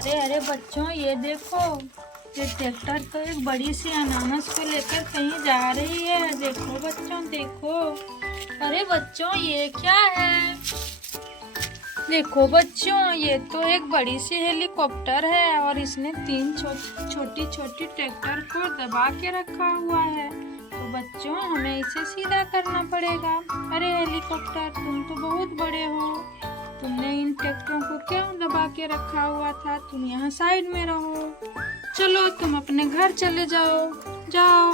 अरे अरे बच्चों, ये देखो, ये ट्रैक्टर तो एक बड़ी सी अनानास को लेकर कहीं जा रही है। देखो बच्चों, देखो। अरे बच्चों, ये क्या है? देखो बच्चों, ये तो एक बड़ी सी हेलीकॉप्टर है और इसने तीन छोटी छोटी ट्रैक्टर को दबा के रखा हुआ है। तो बच्चों, हमें इसे सीधा करना पड़ेगा। अरे हेलीकॉप्टर, तुम तो बहुत बड़े हो, तुमने इन ट्रैक्टरों को क्यों दबा के रखा हुआ था? तुम यहाँ साइड में रहो। चलो, तुम अपने घर चले जाओ। जाओ।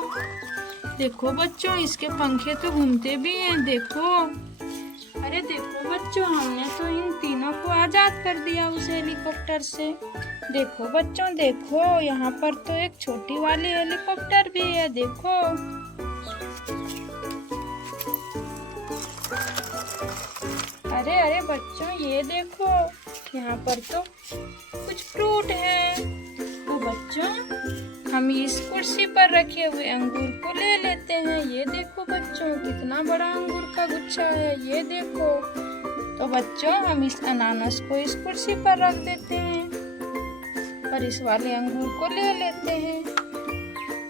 देखो बच्चों, इसके पंखे तो घूमते भी हैं, देखो। अरे देखो बच्चों, हमने तो इन तीनों को आजाद कर दिया उस हेलीकॉप्टर से। देखो बच्चों, देखो, यहाँ पर तो एक छोटी वाली हेलीकॉप्टर भी है, देखो। अरे अरे बच्चों, ये देखो, यहाँ पर तो कुछ फ्रूट है। तो बच्चों, हम इस कुर्सी पर रखे हुए अंगूर को ले लेते हैं। ये देखो बच्चों, कितना बड़ा अंगूर का गुच्छा है, ये देखो। तो बच्चों, हम इस अनानास को इस कुर्सी पर रख देते हैं और इस वाले अंगूर को ले लेते हैं।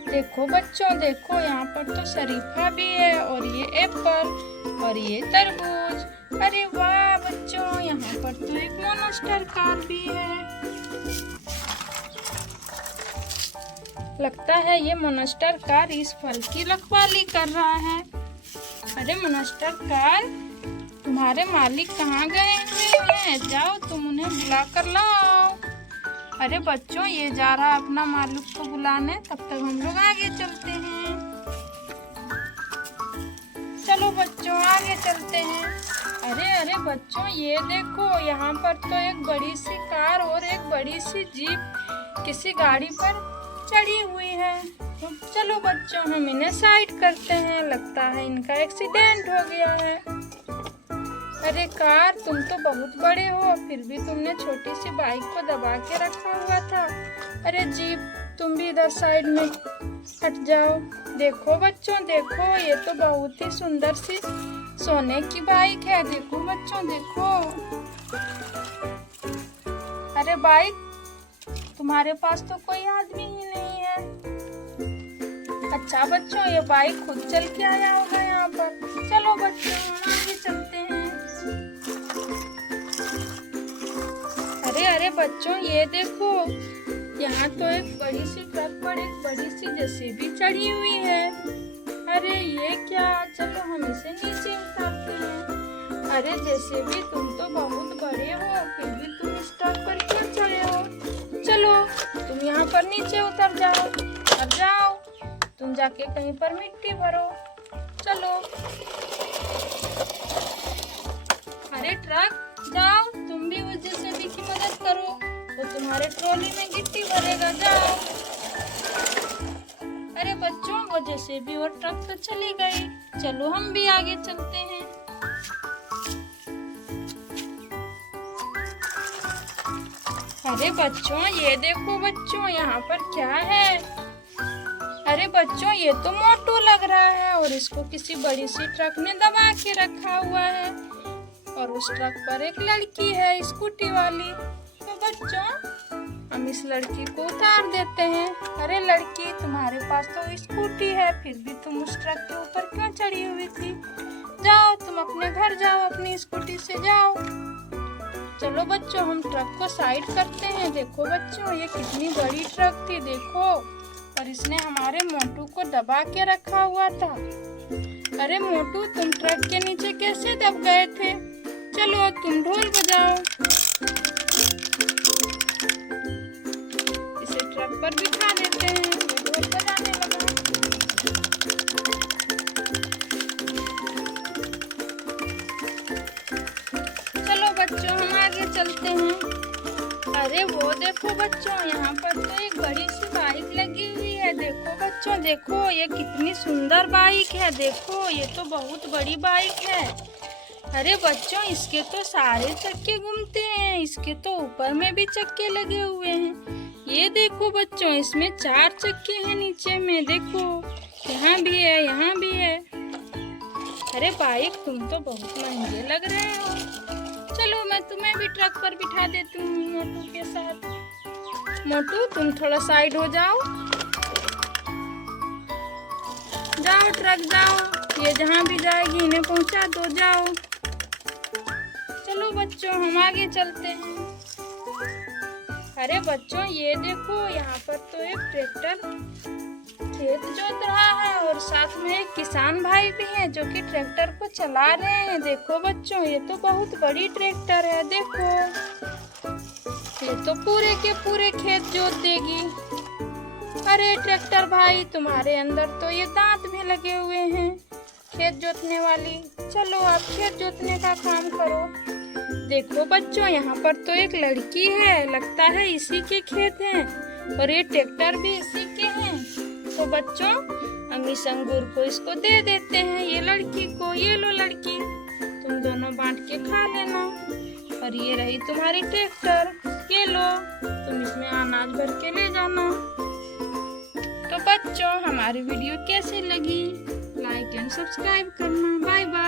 देखो बच्चों, देखो, यहाँ पर तो शरीफा भी है और ये एप्पल और ये तरबूज। अरे वाह बच्चों, यहाँ पर तो एक मोनस्टर कार भी है। लगता है ये मोनस्टर कार इस फल की रखवाली कर रहा है। अरे मोनस्टर कार, तुम्हारे मालिक कहाँ गए हुए हैं? जाओ, तुम उन्हें बुला कर लाओ। अरे बच्चों, ये जा रहा है अपना मालिक को बुलाने, तब तक हम लोग आगे चलते हैं। चलो बच्चों, आगे चलते हैं। अरे अरे बच्चों, ये देखो, यहाँ पर तो एक बड़ी सी कार और एक बड़ी सी जीप किसी गाड़ी पर चढ़ी हुई है। तो चलो बच्चों, हम इन्हें साइड करते हैं। लगता है इनका एक्सीडेंट हो गया है। अरे कार, तुम तो बहुत बड़े हो, फिर भी तुमने छोटी सी बाइक को दबा के रखा हुआ था। अरे जीप, तुम भी इधर साइड में हट जाओ। देखो बच्चों, देखो, ये तो बहुत ही सुंदर सी सोने की बाइक है। देखो बच्चों, देखो। अरे बाइक, तुम्हारे पास तो कोई आदमी ही नहीं है। अच्छा बच्चों, ये बाइक खुद चल के आया होगा यहाँ पर। चलो बच्चों, हम आगे चलते हैं। अरे अरे बच्चों, ये देखो, यहाँ तो एक बड़ी सी ट्रक पर एक बड़ी सी जेसीबी चढ़ी हुई है। अरे ये क्या? चलो हम इसे नीचे उतारते हैं। अरे जेसीबी, तुम तो बहुत बड़े हो, फिर भी तुम इस ट्रक पर क्यों चढ़े हो? चलो, तुम यहाँ पर नीचे उतर जाओ। अब जाओ, तुम जाके कहीं पर मिट्टी भरो। चलो। अरे ट्रक, जाओ, तुम भी उस जेसीबी की मदद करो, तो तुम्हारे ट्रॉली में गिट्टी भरेगा। जाओ। अरे बच्चों, वो जेसीबी और ट्रक तो चली गई। चलो, हम भी आगे चलते हैं। अरे बच्चों, ये देखो बच्चों, यहाँ पर क्या है? अरे बच्चों, ये तो मोटू लग रहा है और इसको किसी बड़ी सी ट्रक ने दबा के रखा हुआ है और उस ट्रक पर एक लड़की है, स्कूटी वाली। तो बच्चों, हम इस लड़की को उतार देते हैं। अरे लड़की, तुम्हारे पास तो स्कूटी है, फिर भी तुम उस ट्रक के ऊपर क्यों चढ़ी हुई थी? जाओ, तुम अपने घर जाओ, अपनी स्कूटी से जाओ। चलो बच्चों, हम ट्रक को साइड करते हैं। देखो बच्चों, ये कितनी बड़ी ट्रक थी, देखो, और इसने हमारे मोटू को दबा के रखा हुआ था। अरे मोटू, तुम ट्रक के नीचे कैसे दब गए थे? चलो, तुम ढोल बजाओ। इसे ट्रक पर बिठा देते हैं, ढोल बजाने लगा। चलो बच्चों, हम आगे चलते हैं। अरे वो देखो बच्चों, यहाँ पर तो एक बड़ी सी बाइक लगी हुई है। देखो बच्चों, देखो, ये कितनी सुंदर बाइक है। देखो, ये तो बहुत बड़ी बाइक है। अरे बच्चों, इसके तो सारे चक्के घूमते हैं, इसके तो ऊपर में भी चक्के लगे हुए हैं। ये देखो बच्चों, इसमें 4 चक्के हैं, नीचे में देखो, यहाँ भी है, यहाँ भी है। अरे बाइक, तुम तो बहुत महंगे लग रहे हो। चलो, मैं तुम्हें भी ट्रक पर बिठा देती हूँ मोटू के साथ। मोटू तुम थोड़ा साइड हो जाओ। जाओ ट्रक जाओ, ये जहाँ भी जाएगी इन्हें पहुँचा दो, जाओ। चलो बच्चों हम आगे चलते हैं। अरे बच्चों ये देखो, यहाँ पर तो एक ट्रैक्टर खेत जोत रहा है और साथ में एक किसान भाई भी हैं जो कि ट्रैक्टर को चला रहे हैं। देखो बच्चों ये तो बहुत बड़ी ट्रैक्टर है, देखो ये तो पूरे के पूरे खेत जोत देगी। अरे ट्रैक्टर भाई तुम्हारे अंदर तो ये दांत भी लगे हुए हैं खेत जोतने वाली। चलो आप खेत जोतने का काम करो। देखो बच्चों यहाँ पर तो एक लड़की है, लगता है इसी के खेत हैं और ये ट्रैक्टर भी इसी के हैं। तो बच्चों अम्मी संगूर को इसको दे देते हैं, ये लड़की को। ये लो लड़की, तुम दोनों बांट के खा लेना। और ये रही तुम्हारी ट्रैक्टर, ये लो तुम इसमें अनाज भर के ले जाना। तो बच्चों हमारी वीडियो कैसी लगी, लाइक एंड सब्सक्राइब करना। Bye bye.